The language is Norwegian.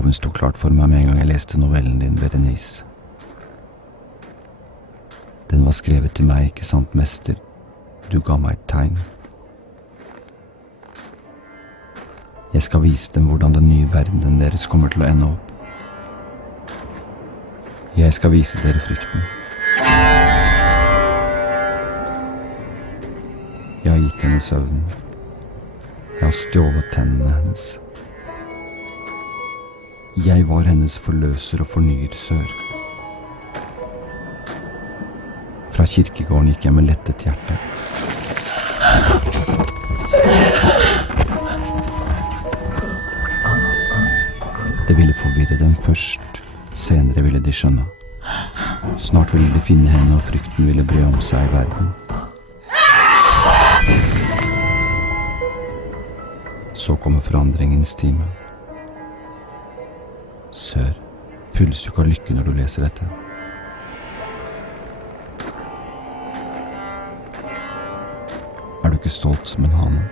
Oppgaven sto klart for meg med en gang jeg leste novellen din, Berenice. Den var skrevet til meg, ikke sant, mester? Du ga meg et tegn. Jeg skal vise dem hvordan den nye verdenen deres kommer til å ende opp. Jeg skal vise dere frykten. Jeg har gitt henne søvnen. Jeg har stjålet tennene hennes. Jeg var hennes forløser og fornyer, sør. Fra kirkegården gikk jeg med lettet hjerte. Det ville forvirre dem først, senere ville de skjønne. Snart ville de finne henne, og frykten ville bre om seg i verden. Så kommer forandringens time. Sør, fylles du ikke av lykke når du leser dette? Er du ikke stolt som en hane?